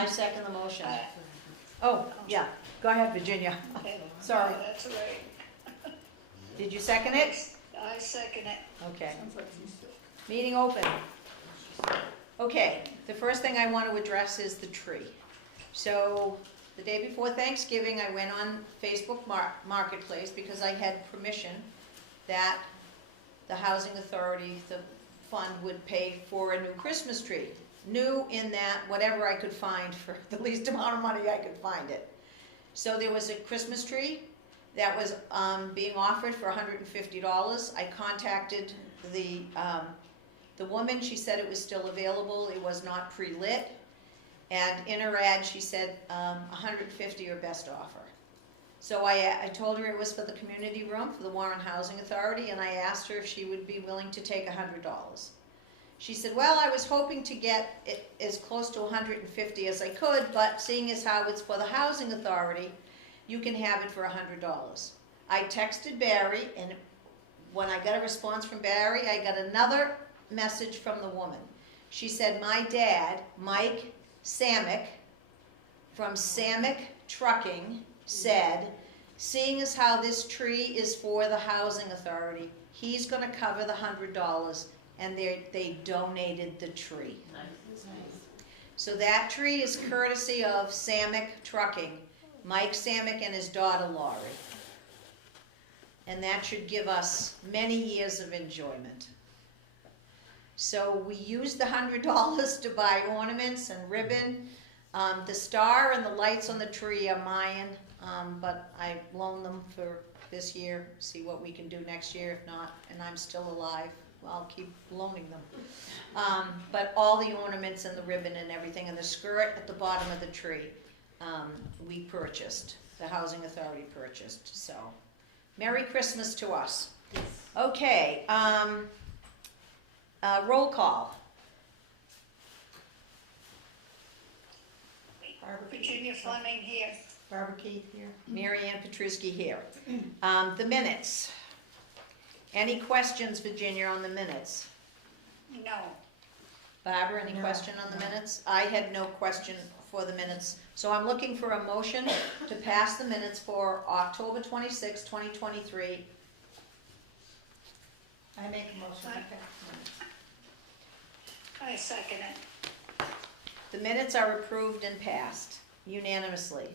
I second the motion. I- Oh, yeah, go ahead, Virginia. Sorry. That's all right. Did you second it? I second it. Okay. Meeting open. Okay, the first thing I want to address is the tree. So, the day before Thanksgiving, I went on Facebook Marketplace because I had permission that the Housing Authority, the fund, would pay for a new Christmas tree. New in that whatever I could find for the least amount of money I could find it. So there was a Christmas tree that was being offered for $150. I contacted the woman. She said it was still available. It was not pre-lit. And in her ad, she said $150 or best offer. So I told her it was for the community room for the Warren Housing Authority, and I asked her if she would be willing to take $100. She said, well, I was hoping to get it as close to $150 as I could, but seeing as how it's for the Housing Authority, you can have it for $100. I texted Barry, and when I got a response from Barry, I got another message from the woman. She said, my dad, Mike Samick, from Samick Trucking, said, seeing as how this tree is for the Housing Authority, he's going to cover the $100, and they donated the tree. Nice. So that tree is courtesy of Samick Trucking, Mike Samick and his daughter Laurie. And that should give us many years of enjoyment. So we used the $100 to buy ornaments and ribbon. The star and the lights on the tree are mine, but I loaned them for this year, see what we can do next year. If not, and I'm still alive, I'll keep loaning them. But all the ornaments and the ribbon and everything, and the skirt at the bottom of the tree, we purchased, the Housing Authority purchased, so. Merry Christmas to us. Okay, roll call. Virginia Fleming here. Barbara Keith here. Mary Ann Petruski here. The minutes. Any questions, Virginia, on the minutes? No. Barbara, any No, question on the no. minutes? I had no question for the minutes. So I'm looking for a motion to pass the minutes for October 26, 2023. I make a motion to pass minutes. I second it. The minutes are approved and passed unanimously.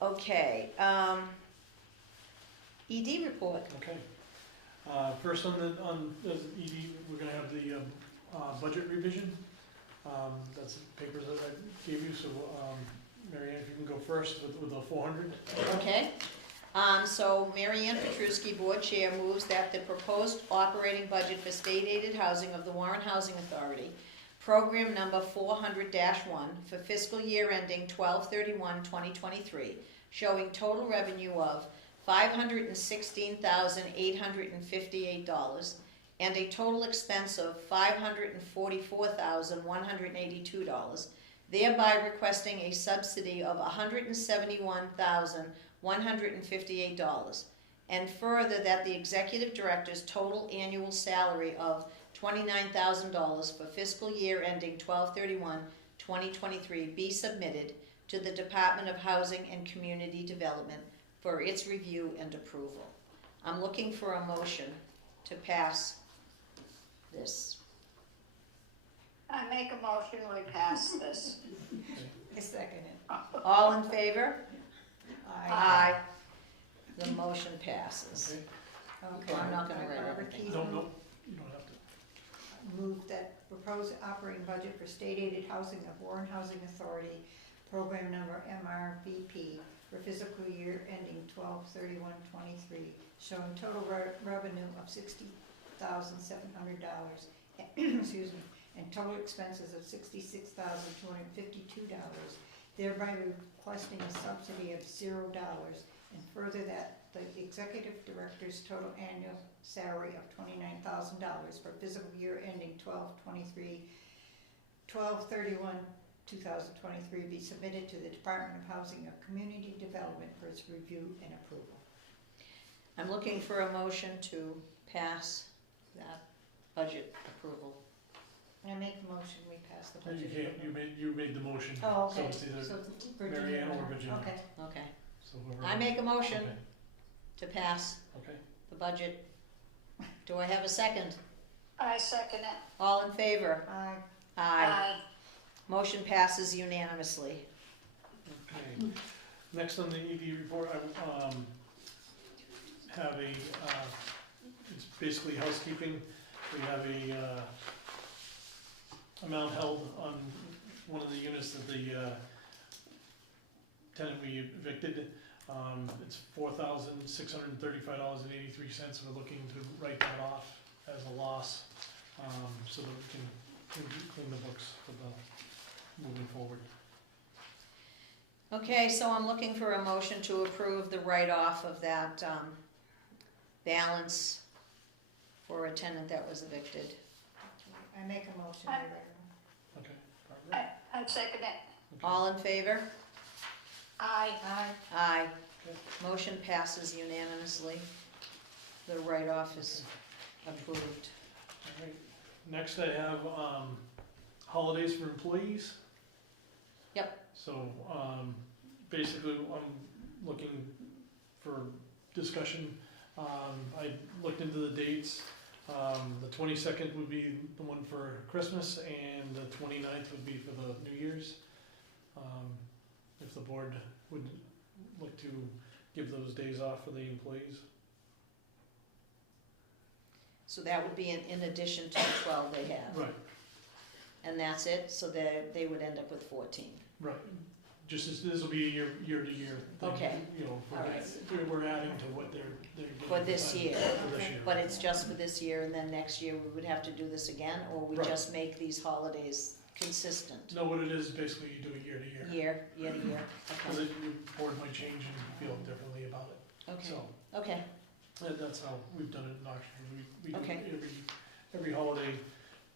Okay, ED report. Okay. First on the ED, we're gonna have the budget revision. That's the papers that I gave you, so Mary Ann, if you can go first with the 400. Okay. So Mary Ann Petruski, Board Chair, moves that the proposed operating budget for state-aided housing of the Warren Housing Authority, program number 400-1 for fiscal year ending 12/31/2023, showing total revenue of $516,858 and a total expense of $544,182, thereby requesting a subsidy of $171,158, and further that the executive director's total annual salary of $29,000 for fiscal year ending 12/31/2023 be submitted to the Department of Housing and Community Development for its review and approval. I'm looking for a motion to pass this. I make a motion, we pass this. I second it. All in favor? Aye. Aye. The motion passes. Okay. Okay. I'm not gonna write Barbara everything. Keith No, no, you don't have to. moved that proposed operating budget for state-aided housing of Warren Housing Authority, program number MRBP, for fiscal year ending 12/31/23, showing total revenue of $60,700, excuse me, and total expenses of $66,252, thereby requesting a subsidy of $0, and further that the executive director's total annual salary of $29,000 for fiscal year ending 12/31/2023 be submitted to the Department of Housing and Community Development for its review and approval. I'm looking for a motion to pass that budget approval. I make a motion, we pass the You budget. can't, you made the motion. Oh, So okay, it's either, so it's Virginia. Mary Ann or Virginia. Okay, Okay. so whoever. I make a motion Okay, to pass okay. the budget. Do I have a second? I second it. All in favor? aye. Aye. Motion passes unanimously. Okay. Next on the ED report, I, have a, it's basically housekeeping. We have a, amount held on one of the units that the, tenant we evicted. It's $4,635.83. We're looking to write that off as a loss, so that we can clean the books for the, moving forward. Okay, so I'm looking for a motion to approve the write-off of that balance for a tenant that was evicted. I make a motion. Aye. Okay, Barbara? I second it. Okay. All in favor? Aye. Aye. Aye. Okay. Motion passes unanimously. The write-off is approved. All right. Next I have, holidays for employees. Yep. So, basically, I'm looking for discussion. I looked into the dates. The 22nd would be the one for Christmas, and the 29th would be for the New Year's. If the board would look to give those days off for the employees. So that would be in addition to the 12 they have. Right, And that's it, so they would end up with 14. right. Just as, this will be a year to year thing. Okay. You know, All right. we're adding to what they're getting. For this year. For this Okay. year. But it's just for this year, and then next year we would have to do this again, or we Right. just make these holidays consistent? No, what it is, basically you do it year to year. Year to year, Because okay, your board might change and feel differently about it. okay, So, okay, that's how we've done it in Oxford. We do Okay. every holiday,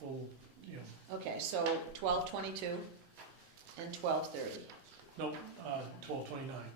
we'll, you know, okay, so 12/22 and 12/30. no, 12/29.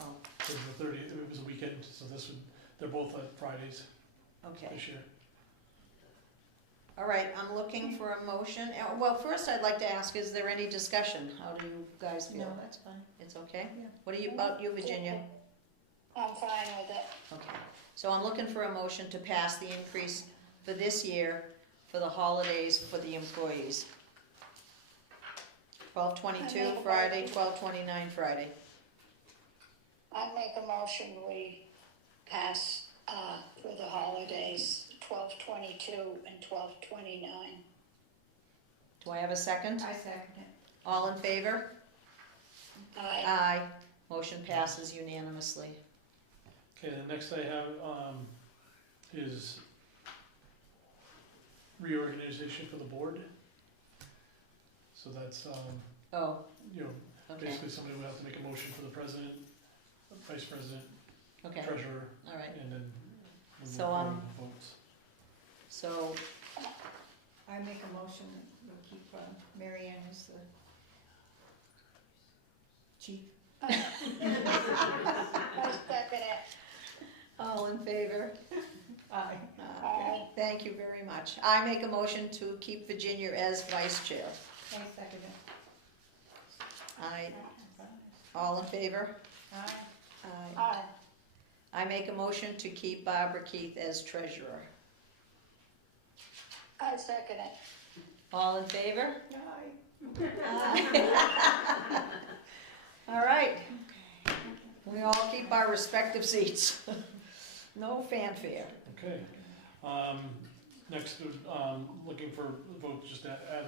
Oh, So the 30th, it was a weekend, so they're both at Fridays okay. this year. All right, I'm looking for a motion. Well, first I'd like to ask, is there any discussion? How do you guys feel? No, that's fine. It's okay? Yeah. What are you, about you, Virginia? I'm fine with it. Okay, so I'm looking for a motion to pass the increase for this year for the holidays for the employees. 12/22 Friday, 12/29 Friday. I make a motion, we pass, for the holidays, 12/22 and 12/29. Do I have a second? I second it. All in favor? Aye. Aye. Motion passes unanimously. Okay, the next I have, is reorganization for the board. So that's, Oh, you know, okay, basically somebody would have to make a motion for the president, vice president, okay, treasurer, all right. and then we'll So, move on with votes. So, I make a motion that we'll keep Mary Ann as the chief. I second it. all in favor? Aye. Aye. Thank you very much. I make a motion to keep Virginia as vice chair. I second it. I, all in favor? Aye. Aye. Aye. I make a motion to keep Barbara Keith as treasurer. I second it. All in favor? Aye. Aye. All right. We all keep our respective seats. No fanfare. Okay, next, looking for vote, just to add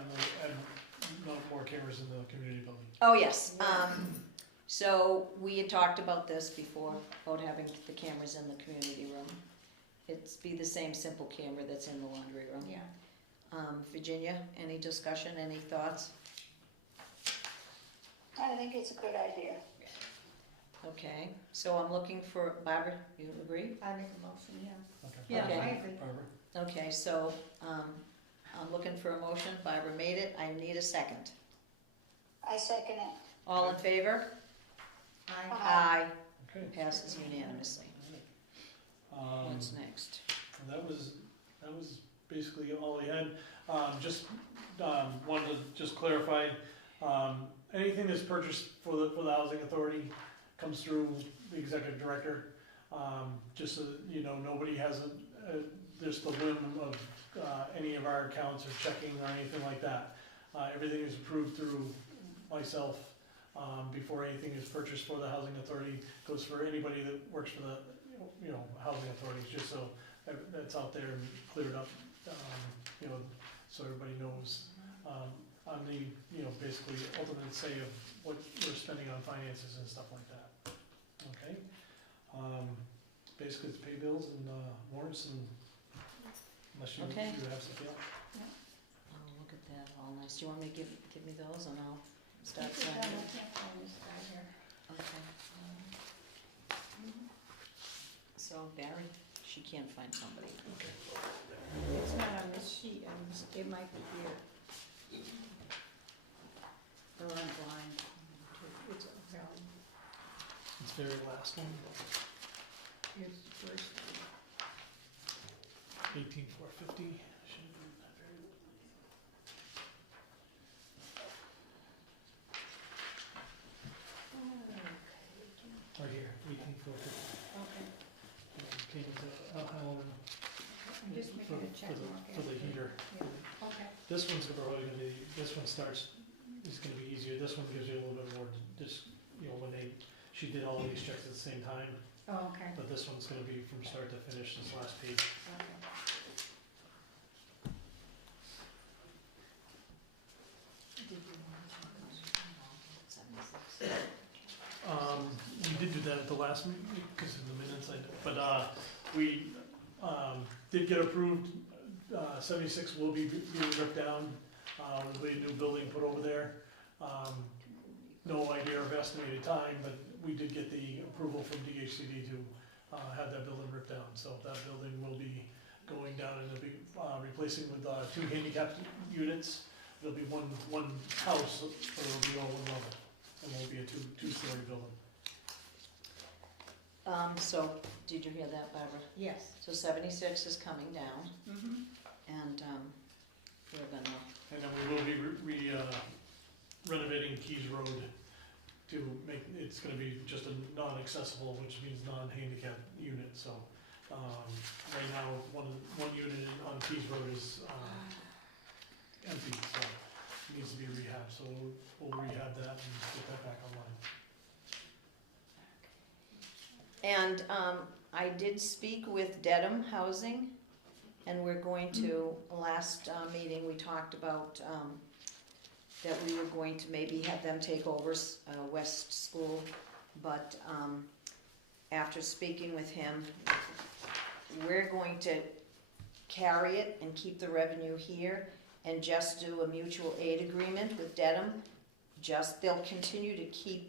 no more cameras in the community building. Oh, yes. So we had talked about this before, about having the cameras in the community room. It's be the same simple camera that's in the laundry room. Yeah. Virginia, any discussion, any thoughts? I think it's a good idea. Okay, so I'm looking for, Barbara, you agree? I make a motion, yeah. Okay. Yeah. I Barbara? agree. Barbara? Okay, so, I'm looking for a motion. Barbara made it. I need a second. I second it. All in favor? Aye. Aye. Okay. Passes unanimously. What's next? And that was basically all we had. Just wanted to just clarify, anything that's purchased for the housing authority comes through the executive director. Just so that, you know, nobody has just the whim of, any of our accounts or checking or anything like that. Everything is approved through myself, before anything is purchased for the housing authority, goes for anybody that works for the, you know, housing authorities, just so that's out there and cleared up, you know, so everybody knows. On the, you know, basically ultimate say of what we're spending on finances and stuff like that. Okay? Basically it's pay bills and, warrants and, unless you Okay. have something else. Oh, look at that, all nice. Do you want me to give me those and I'll start Sit down, signing? I can't find this guy here. Okay. So Barry, she can't find somebody. It's not on this sheet, it might be here. Or I'm blind. It's, well, It's very last one, here's the first one. 18450. Right here, 18450. Okay, Came to Helen I'm just making a check mark. for the heater. Yeah, okay. This one's probably gonna be, this one starts, is gonna be easier, this one gives you a little bit more, just, you know, when she did all these checks at the same time, Oh, okay, but this one's gonna be from start to finish, this last page. okay. Did you want to- We did do that at the last meeting, because of the minutes, but, we, did get approved, 76 will be being ripped down, there'll be a new building put over there. No idea of estimated time, but we did get the approval from DHCD to, have that building ripped down, so that building will be going down and it'll be, replacing with, 2 handicapped units. There'll be one house, but it'll be all one level, it won't be a two-story building. So, did you hear that, Barbara? Yes. So 76 is coming down, Mm-hmm. and, we're gonna, And then we will be renovating Keys Road to make, it's gonna be just a non-accessible, which means non-handicap unit, so, right now, one unit on Keys Road is, empty, so it needs to be rehabbed, so we'll rehab that and get that back online. and, I did speak with Dedham Housing, and we're going to, last, meeting, we talked about, that we were going to maybe have them take over, West School, but, after speaking with him, we're going to carry it and keep the revenue here, and just do a mutual aid agreement with Dedham. They'll continue to keep,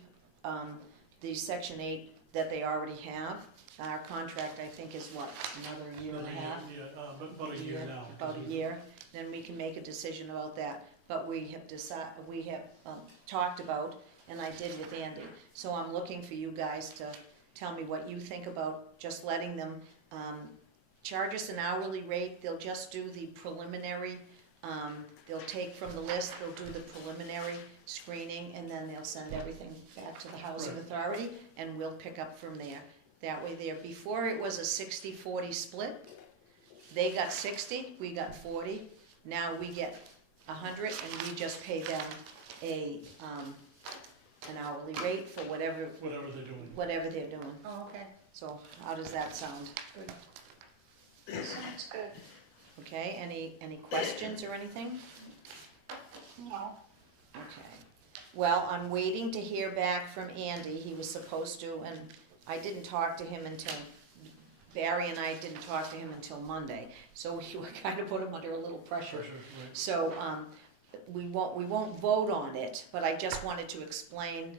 the Section 8 that they already have. Our contract, I think, is what, another year and a half? Yeah, but about a year now. About a year, then we can make a decision about that. But we have talked about, and I did with Andy. So I'm looking for you guys to tell me what you think about just letting them, charge us an hourly rate. They'll just do the preliminary, they'll take from the list, they'll do the preliminary screening, and then they'll send everything back to the housing Right. authority, and we'll pick up from there. That way there, before it was a 60-40 split, they got 60, we got 40, now we get 100, and we just pay them an hourly rate for whatever Whatever they're doing. they're doing. Oh, okay, So how does that sound? good. Sounds good. Okay, any questions or anything? No, Okay. Well, I'm waiting to hear back from Andy, he was supposed to, and I didn't talk to him until, Barry and I didn't talk to him until Monday, so we kind of put him under a little pressure. For sure, right. So, we won't vote on it, but I just wanted to explain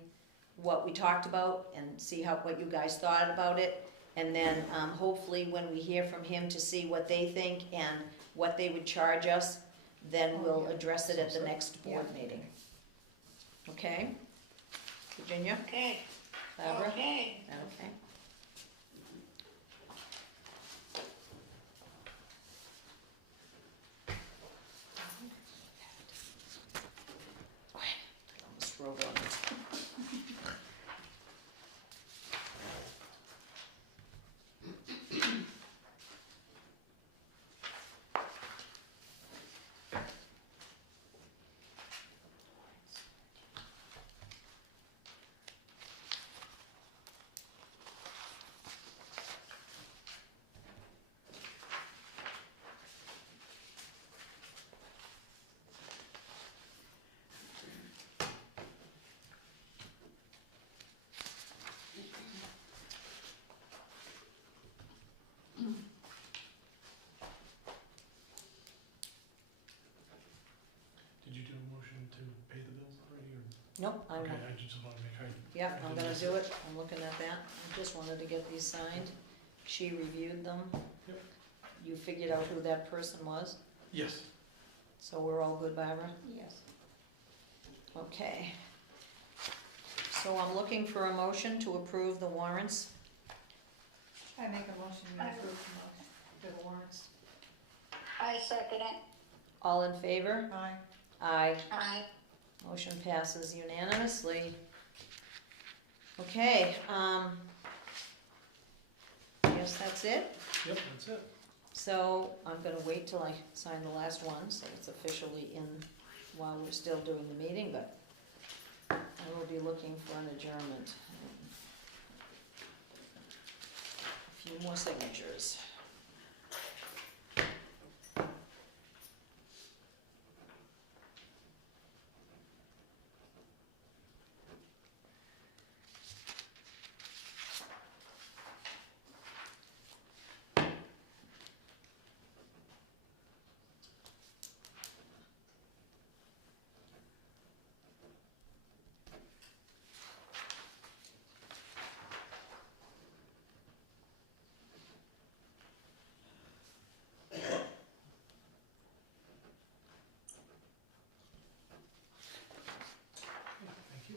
what we talked about and see what you guys thought about it. And then, hopefully, when we hear from him to see what they think and what they would charge us, then we'll address it at the next board meeting. Okay? Virginia? okay, Barbara? okay. Okay. you do a motion to pay the bills already, or? Nope, I Okay, won't. I just wanted to make sure. Yeah, I'm gonna do it, I'm looking at that, I just wanted to get these signed. She reviewed them. Yep. You figured out who that person was, Yes. so we're all good, Barbara? Yes. Okay. So I'm looking for a motion to approve the warrants. I make a motion we approve the warrants. I second it. All in favor? Aye. Aye. Aye. Motion passes unanimously. Okay, I guess that's it. Yep, that's it. So I'm gonna wait till I sign the last one, so it's officially in while we're still doing the meeting, but I will be looking for an adjournment. A few more signatures. Thank you.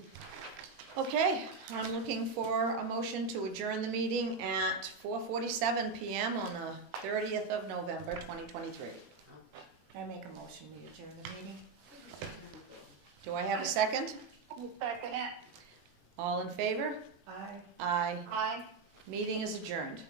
Okay, I'm looking for a motion to adjourn the meeting at 4:47 PM on the 30th of November, 2023. I make a motion we adjourn the meeting. Do I have a second? Second it. All in favor? Aye. Aye. Aye. Meeting is adjourned.